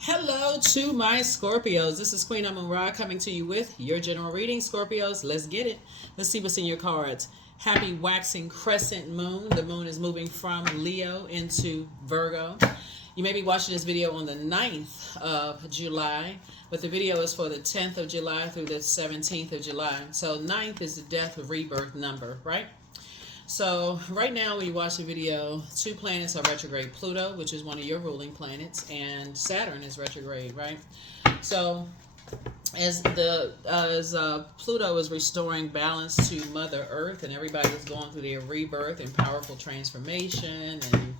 Hello to my Scorpios. This is Queen Amun Ra coming to you with your general reading, Scorpios. Let's get it. Let's see what's in your cards. Happy waxing crescent moon. The moon is moving from Leo into Virgo. You may be watching this video on the 9th of July, but the video is for the 10th of July through the 17th of July. So 9th is the death of rebirth number, right? So right now when you watch the video, two planets are retrograde. Pluto, which is one of your ruling planets, and Saturn is retrograde, right? So as Pluto is restoring balance to Mother Earth, and everybody is going through their rebirth and powerful transformation and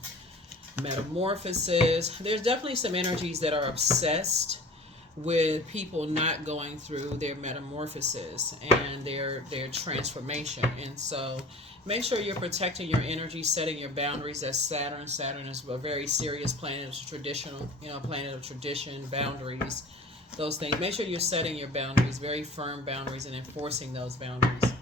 metamorphosis, there's definitely some energies that are obsessed with people not going through their metamorphosis and their transformation. And so make sure you're protecting your energy, setting your boundaries. That's Saturn. Saturn is a very serious planet. It's traditional, planet of tradition, boundaries, those things. Make sure you're setting your boundaries, very firm boundaries, and enforcing those boundaries.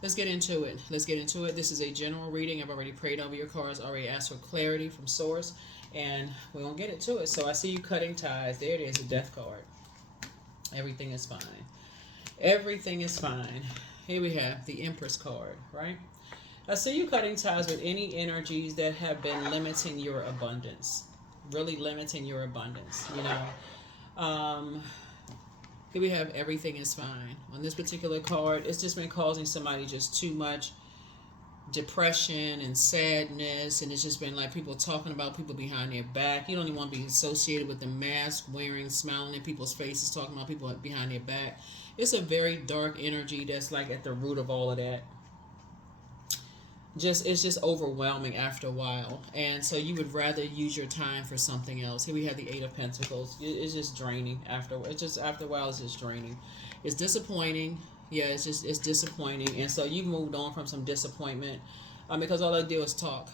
Let's get into it. This is a general reading. I've already prayed over your cards, already asked for clarity from source, and we're going to get into it. So I see you cutting ties. There it is, a death card. Everything is fine. Everything is fine. Here we have the Empress card, right? I see you cutting ties with any energies that have been limiting your abundance. Really limiting your abundance, Here we have everything is fine. On this particular card, it's just been causing somebody just too much depression and sadness, and it's just been like people talking about people behind their back. You don't even want to be associated with the mask wearing, smiling in people's faces, talking about people behind their back. It's a very dark energy that's like at the root of all of that. It's just overwhelming after a while, and so you would rather use your time for something else. Here we have the Eight of Pentacles. It's just draining after a while. It's just draining. It's disappointing. Yeah, it's disappointing, and so you've moved on from some disappointment, because all they do is talk.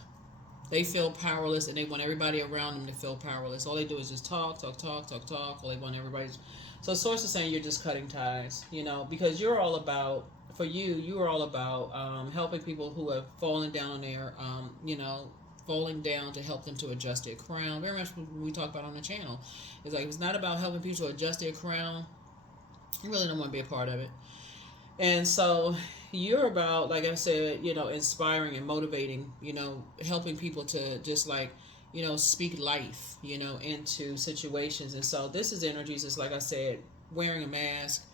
They feel powerless, and they want everybody around them to feel powerless. All they do is just talk. All they want everybody's. So source is saying you're just cutting ties, because you're all about. For you are all about helping people who have fallen down on their, falling down, to help them to adjust their crown. Very much what we talk about on the channel. It's like, it's not about helping people to adjust their crown. You really don't want to be a part of it. And so you're about, like I said, inspiring and motivating, helping people to just speak life, into situations. And so this is energies, just like I said, wearing a mask,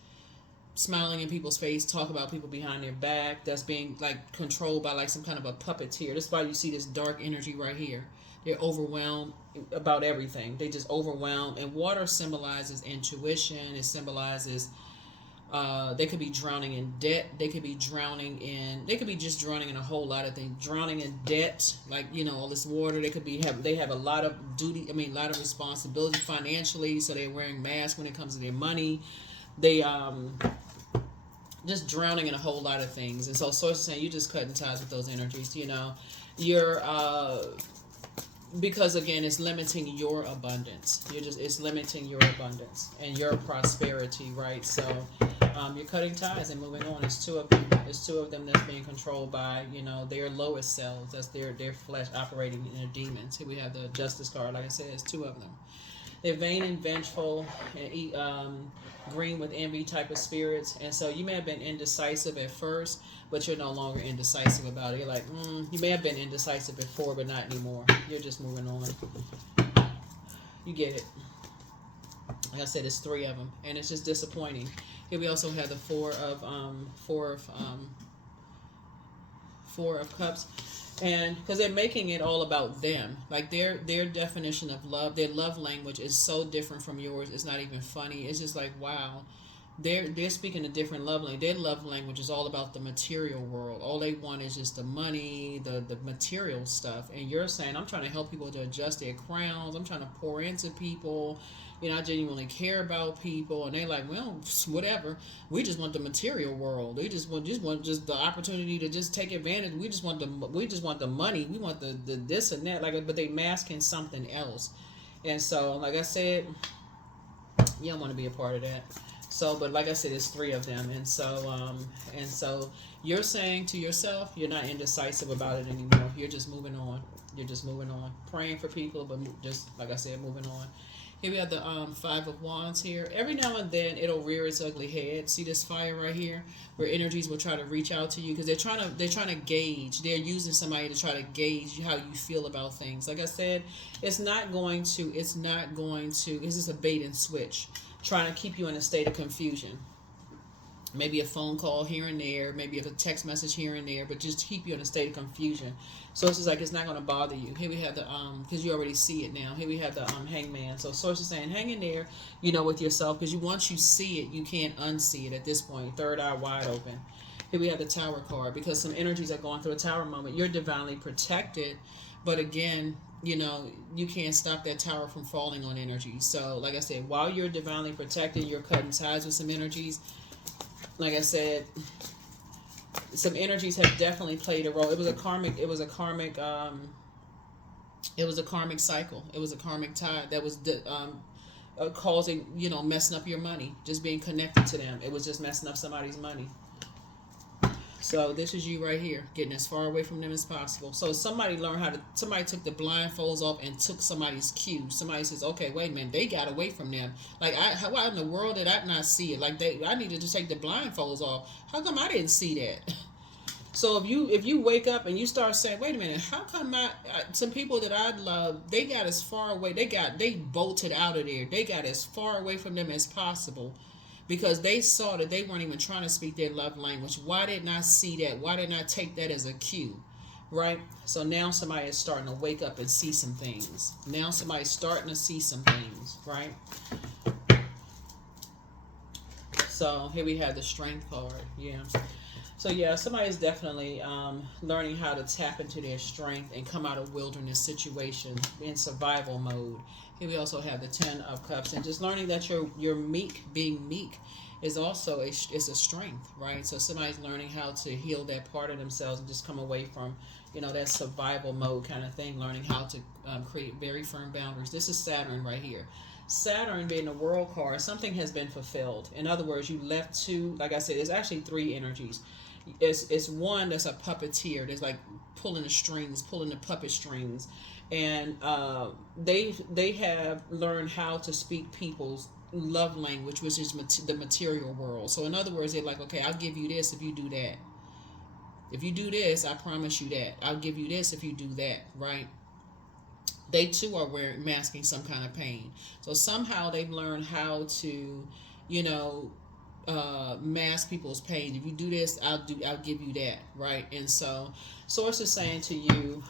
smiling in people's face, talk about people behind their back, that's being like controlled by like some kind of a puppeteer. That's why you see this dark energy right here. They're overwhelmed about everything. They just overwhelmed. And water symbolizes intuition. It symbolizes they could be drowning in debt. They could be just drowning in a whole lot of things. Drowning in debt, like, all this water. They have a lot of duty, a lot of responsibility financially, so they're wearing masks when it comes to their money. They just drowning in a whole lot of things. And so source is saying you're just cutting ties with those energies. You're because again, it's limiting your abundance. It's limiting your abundance and your prosperity, right? So you're cutting ties and moving on. It's two of them. It's two of them that's being controlled by their lowest selves. That's their flesh operating in their demons. Here we have the Justice card. Like I said, it's two of them. They're vain and vengeful, and green with envy type of spirits. And so you may have been indecisive at first, but you're no longer indecisive about it. You're like, you may have been indecisive before, but not anymore. You're just moving on. You get it. Like I said, it's three of them, and it's just disappointing. Here we also have the Four of Cups. And because they're making it all about them, like their definition of love, their love language is so different from yours. It's not even funny. It's just like, wow, they're speaking a different love language. Their love language is all about the material world. All they want is just the money, the material stuff. And you're saying, I'm trying to help people to adjust their crowns. I'm trying to pour into people. I genuinely care about people, and they like, well, whatever. We just want the material world. We just want the opportunity to just take advantage. We just want the money. We want the this and that. But they masking something else. And so, like I said, you don't want to be a part of that. So, but like I said, it's three of them, and so you're saying to yourself, you're not indecisive about it anymore. You're just moving on. Praying for people, but just like I said, moving on. Here we have the Five of Wands here. Every now and then it'll rear its ugly head. See this fire right here, where energies will try to reach out to you because they're trying to gauge. They're using somebody to try to gauge how you feel about things. Like I said, it's just a bait and switch, trying to keep you in a state of confusion. Maybe a phone call here and there, maybe a text message here and there, but just to keep you in a state of confusion. So it's just like it's not going to bother you. Here we have the because you already see it now. Here we have the Hangman. So Source is saying, hang in there, with yourself, because once you see it, you can't unsee it at this point. Third eye wide open. Here we have the Tower card, because some energies are going through a Tower moment. You're divinely protected, but again, you can't stop that tower from falling on energy. So like I said, while you're divinely protected, you're cutting ties with some energies. Like I said, some energies have definitely played a role. It was a karmic cycle. It was a karmic tie that was causing, messing up your money, just being connected to them. It was just messing up somebody's money. So this is you right here, getting as far away from them as possible. So somebody took the blindfolds off and took somebody's cue. Somebody says, okay, wait a minute, they got away from them. Like, why in the world did I not see it? Like, I needed to take the blindfolds off. How come I didn't see that? So if you wake up and you start saying, wait a minute, how come some people that I love, they got as far away, they bolted out of there. They got as far away from them as possible. Because they saw that they weren't even trying to speak their love language. Why didn't I see that? Why didn't I take that as a cue? Right? So now somebody is starting to wake up and see some things. Now somebody's starting to see some things. Right? So here we have the Strength card. Yeah. So yeah, somebody's definitely learning how to tap into their strength and come out of wilderness situations in survival mode. Here we also have the Ten of Cups, and just learning that you're meek. Being meek is also a strength, right? So somebody's learning how to heal that part of themselves and just come away from, that survival mode kind of thing. Learning how to create very firm boundaries. This is Saturn right here. Saturn being the World card, something has been fulfilled. In other words, you left two. Like I said, there's actually three energies. It's one that's a puppeteer. There's like pulling the puppet strings. And they have learned how to speak people's love language, which is the material world. So in other words, they're like, okay, I'll give you this if you do that. If you do this, I promise you that. I'll give you this if you do that, right? They too are masking some kind of pain. So somehow they've learned how to, mask people's pain. If you do this, I'll give you that, right? And so Source is saying to you,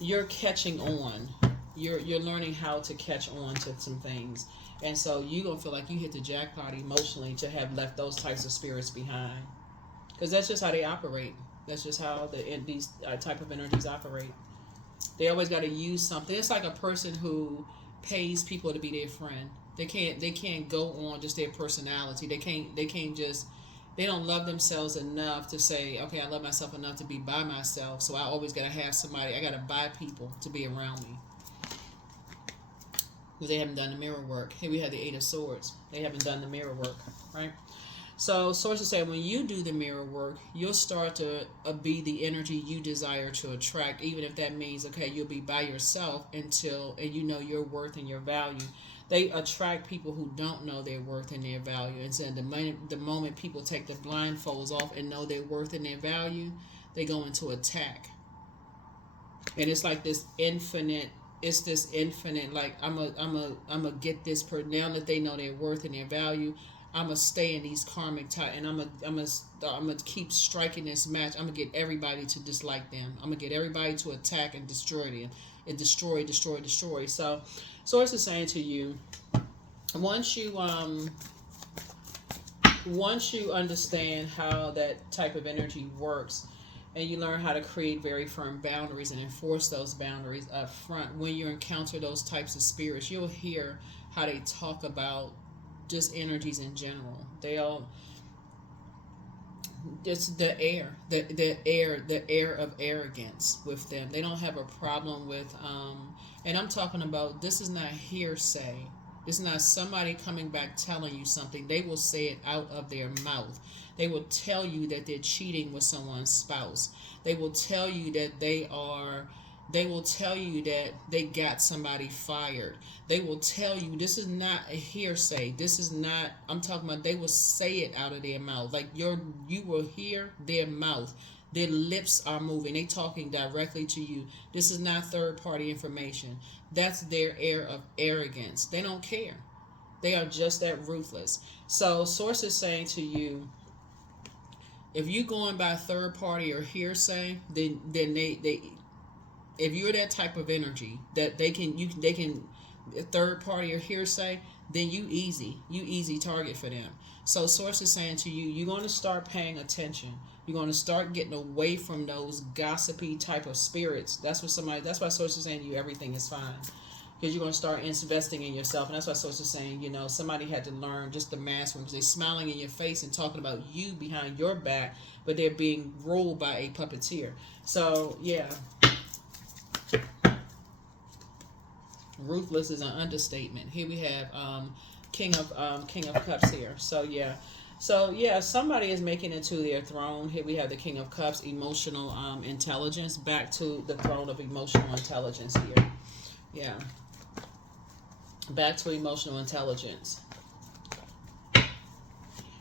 you're catching on. You're learning how to catch on to some things. And so you're going to feel like you hit the jackpot emotionally to have left those types of spirits behind. Because that's just how they operate. That's just how these type of energies operate. They always got to use something. It's like a person who pays people to be their friend. They can't go on just their personality. They don't love themselves enough to say, okay, I love myself enough to be by myself, so I always got to have somebody. I got to buy people to be around me. Because they haven't done the mirror work. Here we have the Eight of Swords. They haven't done the mirror work, right? So sources say when you do the mirror work, you'll start to be the energy you desire to attract, even if that means, okay, you'll be by yourself and you know your worth and your value. They attract people who don't know their worth and their value. And so the moment people take the blindfolds off and know their worth and their value, they go into attack. And it's like this infinite. It's this infinite. Like I'm a get this person now that they know their worth and their value. I'm gonna stay in these karmic ties, and I'm gonna keep striking this match. I'm gonna get everybody to dislike them. I'm gonna get everybody to attack and destroy them, and destroy. So Source is saying to you, once you understand how that type of energy works, and you learn how to create very firm boundaries and enforce those boundaries up front, when you encounter those types of spirits, you'll hear how they talk about just energies in general. They all, it's the air of arrogance with them. They don't have a problem with and I'm talking about, this is not hearsay. It's not somebody coming back telling you something. They will say it out of their mouth. They will tell you that they're cheating with someone's spouse. They will tell you that they are They will tell you that they got somebody fired. They will tell you this is not a hearsay. This is not, I'm talking about, they will say it out of their mouth. Like you will hear their mouth. Their lips are moving. They talking directly to you. This is not third party information. That's their air of arrogance. They don't care. They are just that ruthless. So source is saying to you, if you going by third party or hearsay, then they if you're that type of energy that they can third party or hearsay, then you easy target for them. So source is saying to you, you're going to start paying attention. You're going to start getting away from those gossipy type of spirits. That's why source is saying to you everything is fine, because you're going to start investing in yourself. And that's why source is saying, somebody had to learn just the mask because they're smiling in your face and talking about you behind your back, but they're being ruled by a puppeteer. So yeah, ruthless is an understatement. Here we have King of Cups here. So yeah, somebody is making it to their throne. Here we have the King of Cups, emotional intelligence, back to the throne of emotional intelligence here. Yeah, back to emotional intelligence.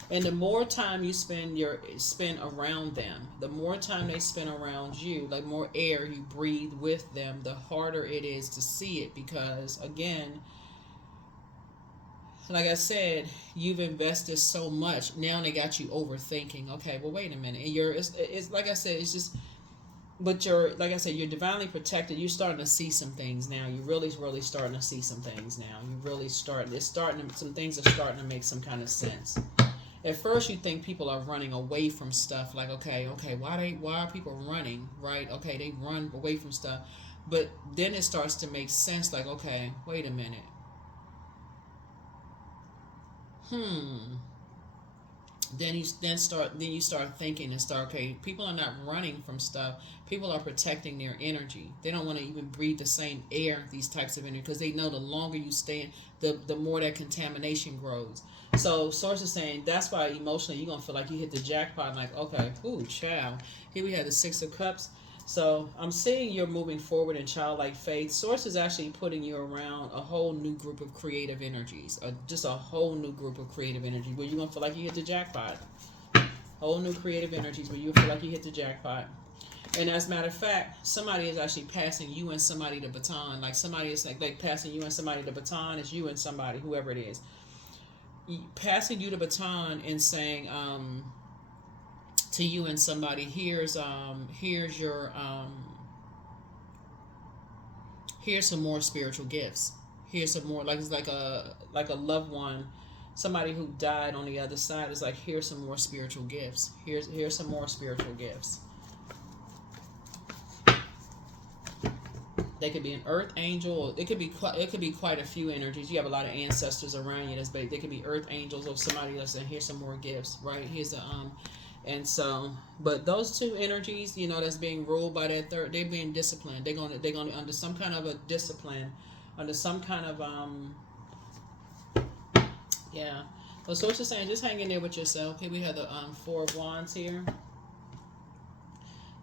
And the more time you spend around them, the more time they spend around you, like more air you breathe with them, the harder it is to see it. Because again, like I said, you've invested so much. Now they got you overthinking. Okay, well wait a minute. And it's like I said, it's just, but like I said, you're divinely protected. You're starting to see some things now. You're really starting to see some things now. Some things are starting to make some kind of sense. At first, you think people are running away from stuff. Like, okay, why are people running, right? Okay, they run away from stuff. But then it starts to make sense. Like, okay, wait a minute. Then you start thinking and start, okay, people are not running from stuff. People are protecting their energy. They don't want to even breathe the same air, these types of energy, because they know the longer you stay in, the more that contamination grows. So source is saying that's why emotionally you're gonna feel like you hit the jackpot. Like, okay, ooh, child. Here we have the Six of Cups. So I'm seeing you're moving forward in childlike faith. Source is actually putting you around a whole new group of creative energies, just a whole new group of creative energy where you're gonna feel like you hit the jackpot. Whole new creative energies where you feel like you hit the jackpot. And as a matter of fact, somebody is actually passing you and somebody the baton. Like somebody is like passing you and somebody the baton. It's you and somebody, whoever it is, passing you the baton and saying to you and somebody, here's some more spiritual gifts. Here's some more, like it's like a loved one, somebody who died on the other side is like, here's some more spiritual gifts. Here's some more spiritual gifts. They could be an earth angel. It could be quite a few energies. You have a lot of ancestors around you. They could be earth angels or somebody that's saying, here's some more gifts, right? Here's a and so, but those two energies, that's being ruled by that third, they're being disciplined. They're gonna under some kind of a discipline, under some kind of yeah. So source is saying, just hang in there with yourself. Here we have the Four of Wands here.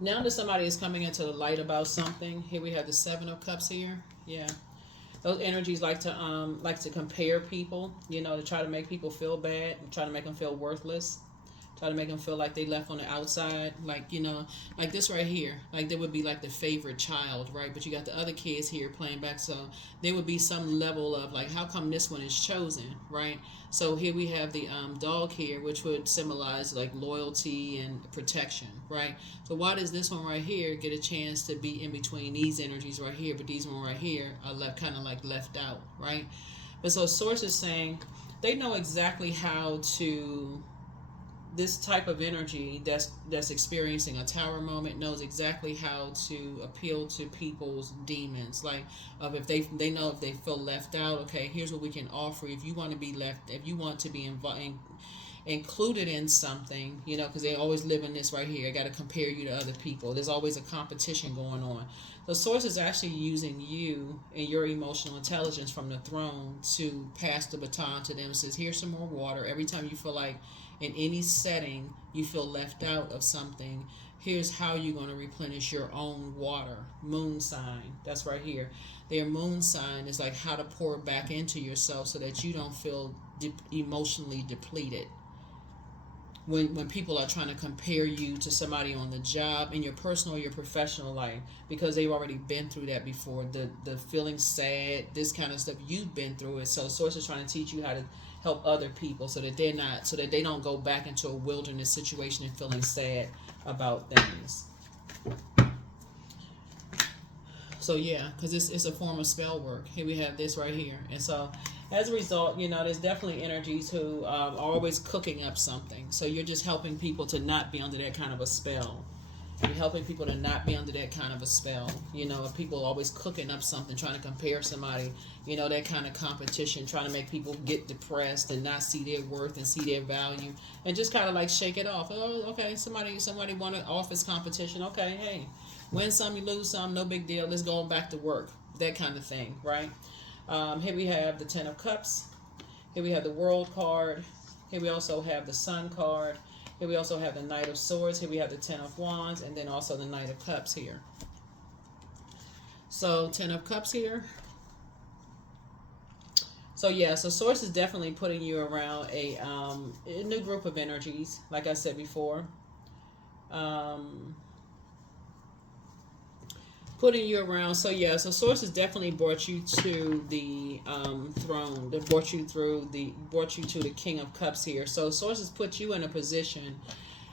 Now that somebody is coming into the light about something, here we have the Seven of Cups here. Yeah, those energies like to compare people, to try to make people feel bad, try to make them feel worthless, try to make them feel like they left on the outside, like like this right here, like they would be like the favorite child, right? But you got the other kids here playing back, so there would be some level of like, how come this one is chosen, right? So here we have the dog here, which would symbolize like loyalty and protection, right? So why does this one right here get a chance to be in between these energies right here, but these one right here are kind of like left out, right? But so source is saying they know exactly how to, this type of energy that's experiencing a tower moment knows exactly how to appeal to people's demons. Like, if they know if they feel left out, okay, here's what we can offer. If you want to be included in something, because they always live in this right here. I got to compare you to other people. There's always a competition going on. The source is actually using you and your emotional intelligence from the throne to pass the baton to them. It says, here's some more water. Every time you feel like in any setting you feel left out of something, here's how you're going to replenish your own water. Moon sign, that's right here. Their moon sign is like how to pour back into yourself so that you don't feel emotionally depleted. When people are trying to compare you to somebody on the job, in your personal or your professional life, because they've already been through that before, the feeling sad, this kind of stuff, you've been through it. So Source is trying to teach you how to help other people so that they don't go back into a wilderness situation and feeling sad about things. So yeah, because it's a form of spell work. Here we have this right here. And so as a result, there's definitely energies who are always cooking up something. So you're just helping people to not be under that kind of a spell. You're helping people to not be under that kind of a spell. If people are always cooking up something, trying to compare somebody, that kind of competition, trying to make people get depressed and not see their worth and see their value, and just kind of like shake it off. Oh, okay, somebody won an office competition. Okay, hey, win some, you lose some, no big deal. Let's go back to work. That kind of thing, right? Here we have the Ten of Cups. Here we have the World card. Here we also have the Sun card. Here we also have the Knight of Swords. Here we have the Ten of Wands, and then also the Knight of Cups here. So Ten of Cups here. So yeah, so Source is definitely putting you around a new group of energies, like I said before. Putting you around. So yeah, so Source has definitely brought you to the throne. That brought you to the King of Cups here. So Source has put you in a position,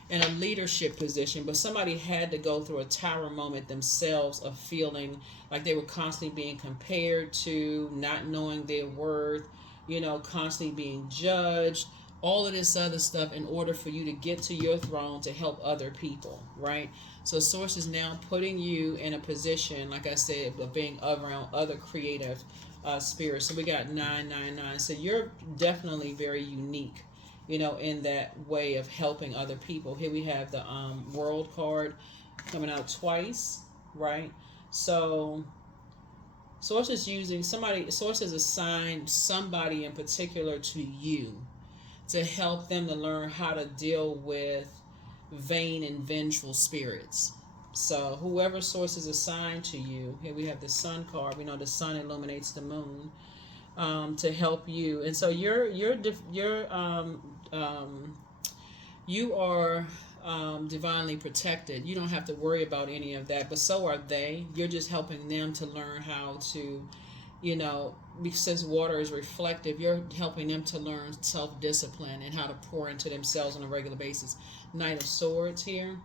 in a leadership position, but somebody had to go through a tower moment themselves of feeling like they were constantly being compared to, not knowing their worth, constantly being judged, all of this other stuff in order for you to get to your throne to help other people, right? So Source is now putting you in a position, like I said, of being around other creative spirits. So we got 999. So you're definitely very unique, in that way of helping other people. Here we have the World card coming out twice, right? So Source is Source has assigned somebody in particular to you to help them to learn how to deal with vain and vengeful spirits. So whoever Source is assigned to you, here we have the Sun card. We know the sun illuminates the moon, to help you. And so you are divinely protected. You don't have to worry about any of that, but so are they. You're just helping them to learn how to, since water is reflective, you're helping them to learn self-discipline and how to pour into themselves on a regular basis. Knight of Swords here,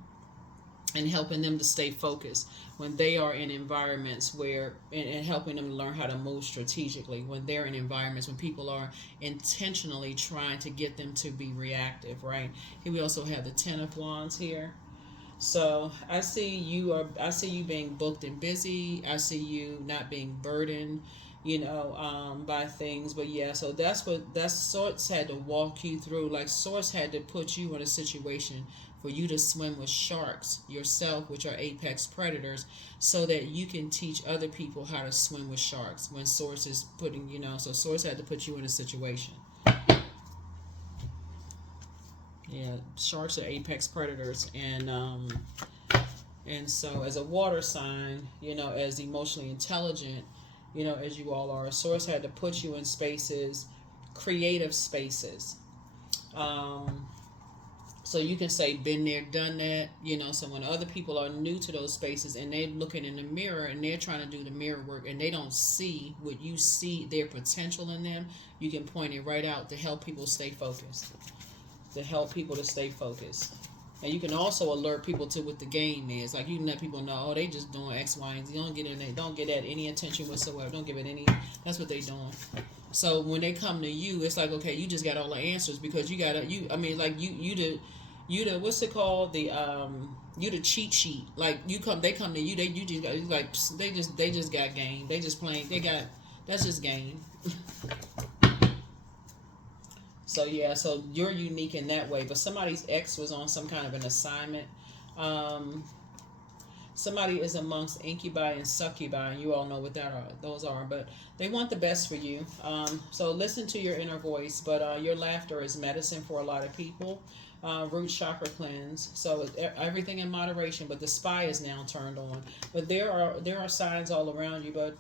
and helping them to stay focused when they are in environments where, and helping them learn how to move strategically when they're in environments when people are intentionally trying to get them to be reactive, right? Here we also have the Ten of Wands here. So I see you being booked and busy. I see you not being burdened, by things. But yeah, so that's Source had to walk you through. Like Source had to put you in a situation for you to swim with sharks yourself, which are apex predators, so that you can teach other people how to swim with sharks. When Source is putting, so Source had to put you in a situation. Yeah, sharks are apex predators, and so as a water sign, as emotionally intelligent, as you all are, Source had to put you in spaces, creative spaces. So you can say, been there, done that, so when other people are new to those spaces and they're looking in the mirror and they're trying to do the mirror work and they don't see what you see, their potential in them, you can point it right out to help people stay focused. And you can also alert people to what the game is. Like you can let people know, they just doing X, Y, and Z. Don't get that any attention whatsoever. Don't give it any. That's what they doing. So when they come to you, it's like, okay, you just got all the answers because you the what's it called, you the cheat sheet. Like they come to you, they just got game. They just playing. That's just game. So yeah, so you're unique in that way. But somebody's ex was on some kind of an assignment. Somebody is amongst incubi and succubi, and you all know what those are. But they want the best for you. So listen to your inner voice. But your laughter is medicine for a lot of people. Root chakra cleanse. So everything in moderation. But the spy is now turned on. But there are signs all around you. But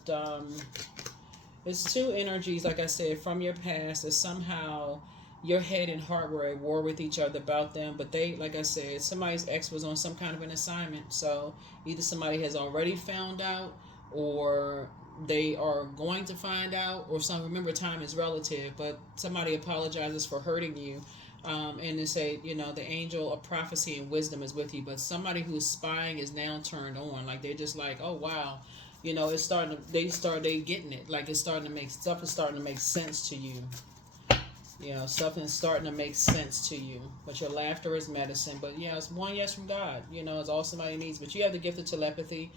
it's two energies, like I said, from your past that somehow your head and heart were at war with each other about them. But they, like I said, somebody's ex was on some kind of an assignment. So either somebody has already found out, or they are going to find out, or some. Remember, time is relative. But somebody apologizes for hurting you, and they say, the angel of prophecy and wisdom is with you. But somebody who's spying is now turned on. Like they're just like, oh wow. It's starting to, they getting it. Like stuff is starting to make sense to you. Something's starting to make sense to you. But your laughter is medicine. But it's one yes from God. It's all somebody needs. But you have the gift of telepathy.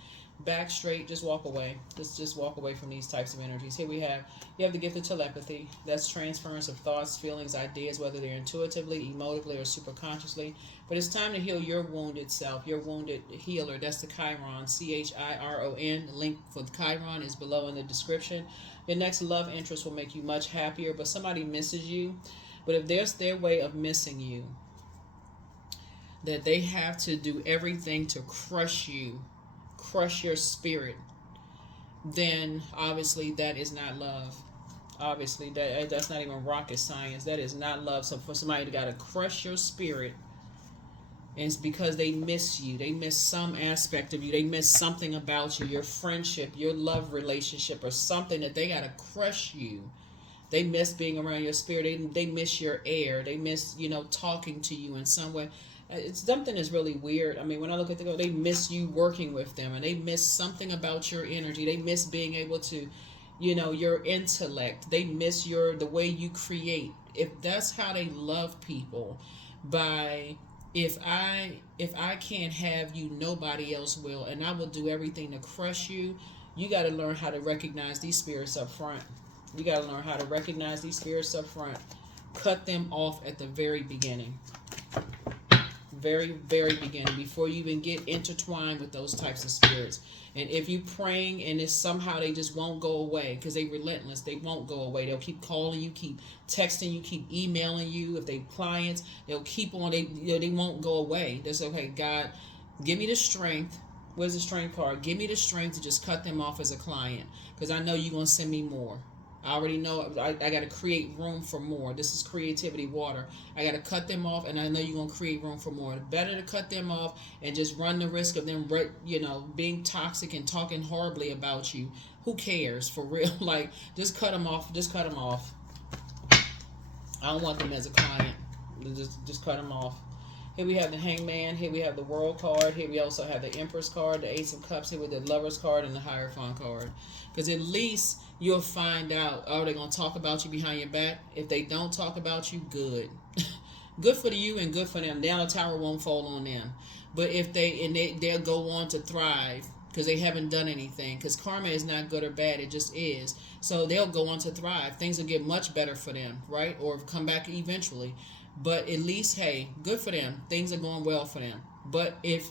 Back straight, just walk away. Just walk away from these types of energies. Here you have the gift of telepathy. That's transference of thoughts, feelings, ideas, whether they're intuitively, emotively, or superconsciously. But it's time to heal your wounded self, your wounded healer. That's the Chiron, Chiron. The link for the Chiron is below in the description. Your next love interest will make you much happier, but somebody misses you. But if there's their way of missing you, that they have to do everything to crush you, crush your spirit, then obviously that is not love. Obviously that's not even rocket science. That is not love. So for somebody to gotta crush your spirit, and it's because they miss you. They miss some aspect of you. They miss something about you, your friendship, your love relationship, or something, that they gotta crush you. They miss being around your spirit. They miss your air. They miss, talking to you in some way. It's something that's really weird. I mean, when I look at they miss you working with them, and they miss something about your energy. They miss being able to, your intellect. They miss the way you create. If that's how they love people, by if I can't have you, nobody else will, and I will do everything to crush you. You got to learn how to recognize these spirits up front. You got to learn how to recognize these spirits up front. Cut them off at the very beginning. Very, very beginning, before you even get intertwined with those types of spirits. And if you praying and it's somehow they just won't go away, because they relentless, they won't go away. They'll keep calling you, keep texting you, keep emailing you. If they clients, they'll keep on. They won't go away. That's okay. God, give me the strength. Where's the strength card? Give me the strength to just cut them off as a client, because I know you're gonna send me more. I already know I got to create room for more. This is creativity water. I got to cut them off, and I know you're going to create room for more. Better to cut them off and just run the risk of them, being toxic and talking horribly about you. Who cares, for real? Like, just cut them off. Just cut them off. I don't want them as a client. Just cut them off. Here we have the Hangman. Here we have the World card. Here we also have the Empress card, the Ace of Cups. Here with the Lovers card and the Hierophant card. Because at least you'll find out, are they going to talk about you behind your back? If they don't talk about you, good. Good for you and good for them. Down the tower won't fall on them. But if they'll go on to thrive, because they haven't done anything. Because karma is not good or bad. It just is. So they'll go on to thrive. Things will get much better for them, right? Or come back eventually. But at least, hey, good for them. Things are going well for them. But if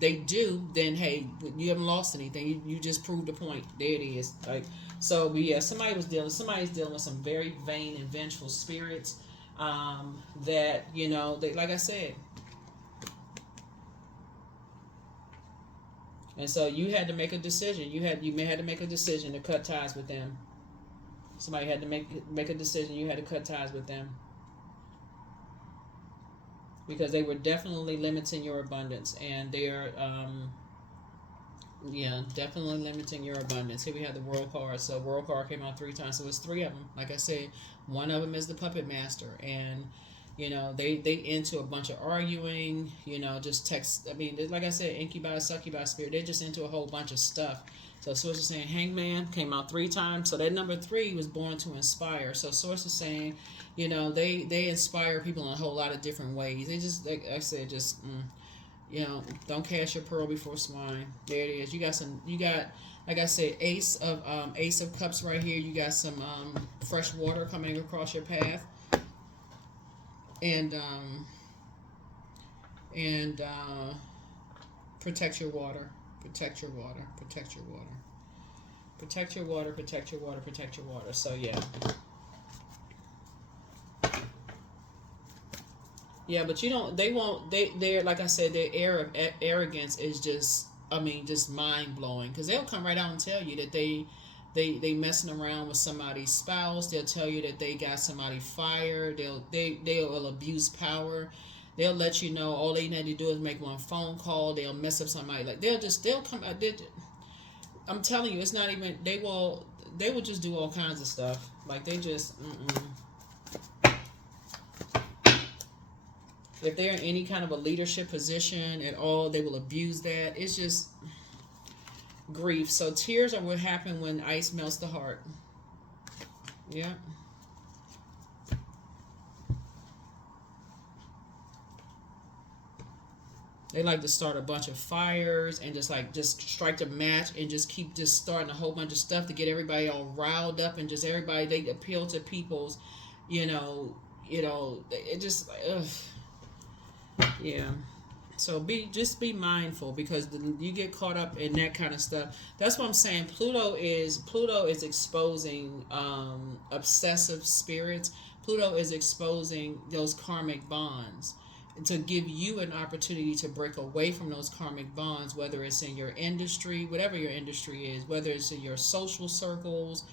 they do, then hey, you haven't lost anything. You just proved the point. There it is. Like, so, but yeah, somebody's dealing with some very vain and vengeful spirits. That they, like I said. And so you had to make a decision. You may have to make a decision to cut ties with them. Somebody had to make a decision. You had to cut ties with them. Because they were definitely limiting your abundance, and they are, definitely limiting your abundance. Here we have the World card. So World card came out 3 times, so it's 3 of them. Like I said, one of them is the Puppet Master, and they into a bunch of arguing. Just text. I mean, like I said, incubi, succubi spirit. They're just into a whole bunch of stuff. So Source is saying Hangman came out 3 times. So that number 3 was born to inspire. So Source is saying, they inspire people in a whole lot of different ways. They just, like I said, don't cast your pearl before swine. There it is. You got, like I said, Ace of Cups right here. You got some fresh water coming across your path, and protect your water. Protect your water. Protect your water. Protect your water. Protect your water. Protect your water. So yeah. Yeah, but you don't. They won't. They're like I said. Their air of arrogance is just. I mean, just mind blowing. Because they'll come right out and tell you that they messing around with somebody's spouse. They'll tell you that they got somebody fired. They'll abuse power. They'll let you know all they need to do is make one phone call. They'll mess up somebody. Like they'll come out. I'm telling you, it's not even. They will just do all kinds of stuff. Like they just. If they're in any kind of a leadership position at all, they will abuse that. It's just grief. So tears are what happen when ice melts the heart. Yeah. They like to start a bunch of fires and just strike a match and just keep just starting a whole bunch of stuff to get everybody all riled up and just everybody they appeal to people's, it just ugh. Yeah. So be mindful because you get caught up in that kind of stuff. That's what I'm saying. Pluto is exposing obsessive spirits. Pluto is exposing those karmic bonds to give you an opportunity to break away from those karmic bonds, whether it's in your industry, whatever your industry is, whether it's in your social circles,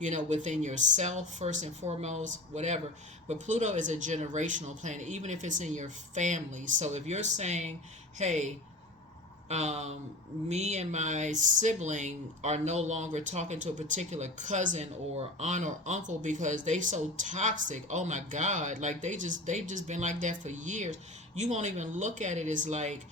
within yourself first and foremost, whatever. But Pluto is a generational planet, even if it's in your family. So if you're saying, hey, me and my sibling are no longer talking to a particular cousin or aunt or uncle because they so toxic. Oh my God. Like they've just been like that for years. You won't even look at it as like,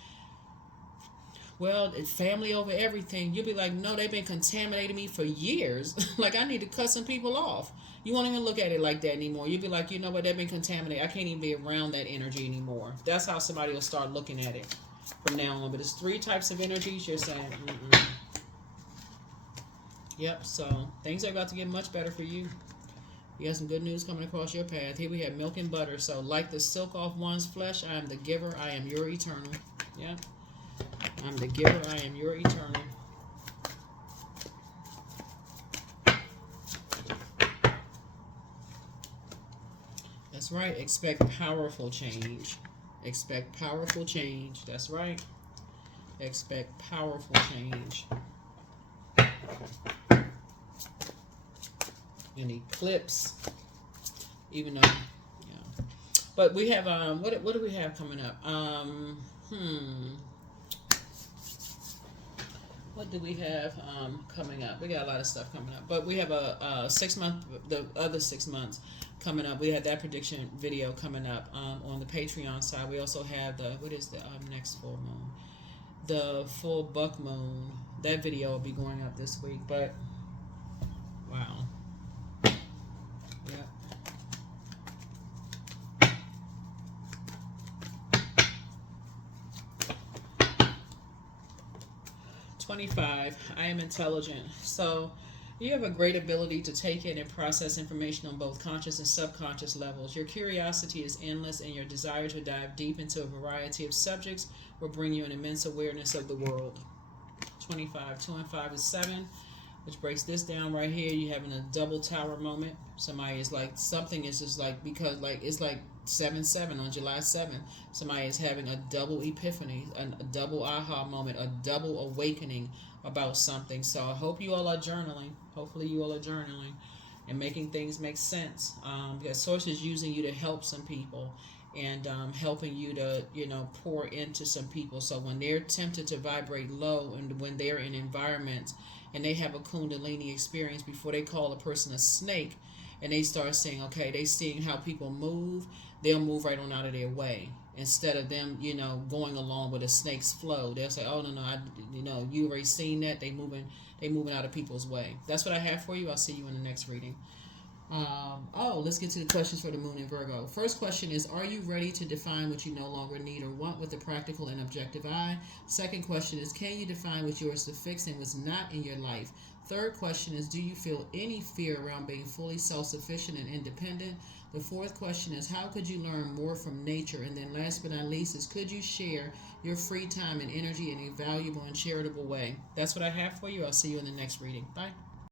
well, it's family over everything. You'll be like, no, they've been contaminating me for years. Like I need to cut some people off. You won't even look at it like that anymore. You'll be like, you know what, they've been contaminated. I can't even be around that energy anymore. That's how somebody will start looking at it from now on. But it's 3 types of energies. You're saying, Yep, so things are about to get much better for you. You have some good news coming across your path. Here we have milk and butter. So like the silk off one's flesh, I am the giver. I am your eternal. Yep. I'm the giver. I am your eternal. That's right. Expect powerful change. Expect powerful change. That's right. Expect powerful change. An eclipse. Even though, yeah. But we have what do we have coming up? What do we have coming up? We got a lot of stuff coming up. But we have a 6 month, the other 6 months coming up. We have that prediction video coming up on the Patreon side. We also have what is the next full moon? The full buck moon. That video will be going up this week. But, wow. Yep. 25. I am intelligent. So you have a great ability to take in and process information on both conscious and subconscious levels. Your curiosity is endless, and your desire to dive deep into a variety of subjects will bring you an immense awareness of the world. 25. 2 and 5 is 7, which breaks this down right here. You're having a double tower moment. Somebody is like, something is just like, because like it's like 7/7 on July 7th. Somebody is having a double epiphany, a double aha moment, a double awakening about something. So I hope you all are journaling. Hopefully you all are journaling and making things make sense. Because Source is using you to help some people and helping you to, pour into some people. So when they're tempted to vibrate low and when they're in environments and they have a Kundalini experience before they call a person a snake, and they start saying, okay, they seeing how people move, they'll move right on out of their way. Instead of them, going along with a snake's flow, they'll say, oh, no, you already seen that. They moving out of people's way. That's what I have for you. I'll see you in the next reading. Let's get to the questions for the moon in Virgo. First question is, are you ready to define what you no longer need or want with a practical and objective eye? Second question is, can you define what yours to fix and was not in your life? Third question is, do you feel any fear around being fully self-sufficient and independent? The fourth question is, how could you learn more from nature? And then last but not least is, could you share your free time and energy in a valuable and charitable way? That's what I have for you. I'll see you in the next reading. Bye.